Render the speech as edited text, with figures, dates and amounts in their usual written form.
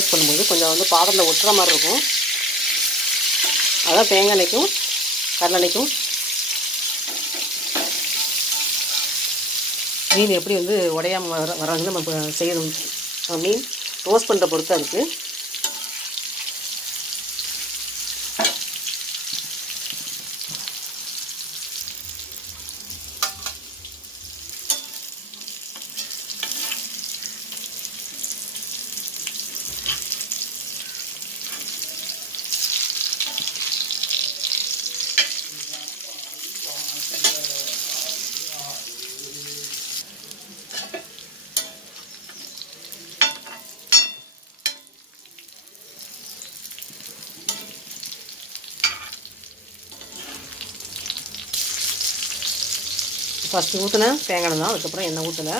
Toast பண்ணும்போது கொஞ்சம் வந்து பாத்திரத்தில் ஒட்டுற மாதிரி இருக்கும். அதான் தேங்காய் எண்ணெய்க்கும் கடலெண்ணெய்க்கும் மீன் எப்படி வந்து உடையாமல் வராங்க நம்ம செய்யணும். மீன் ரோஸ்ட் பண்ணுற பொறுத்து அதுக்கு. ஃபஸ்ட்டு ஊற்றினேன் தேங்காய் தான், அதுக்கப்புறம் எண்ணெய் ஊற்றலை.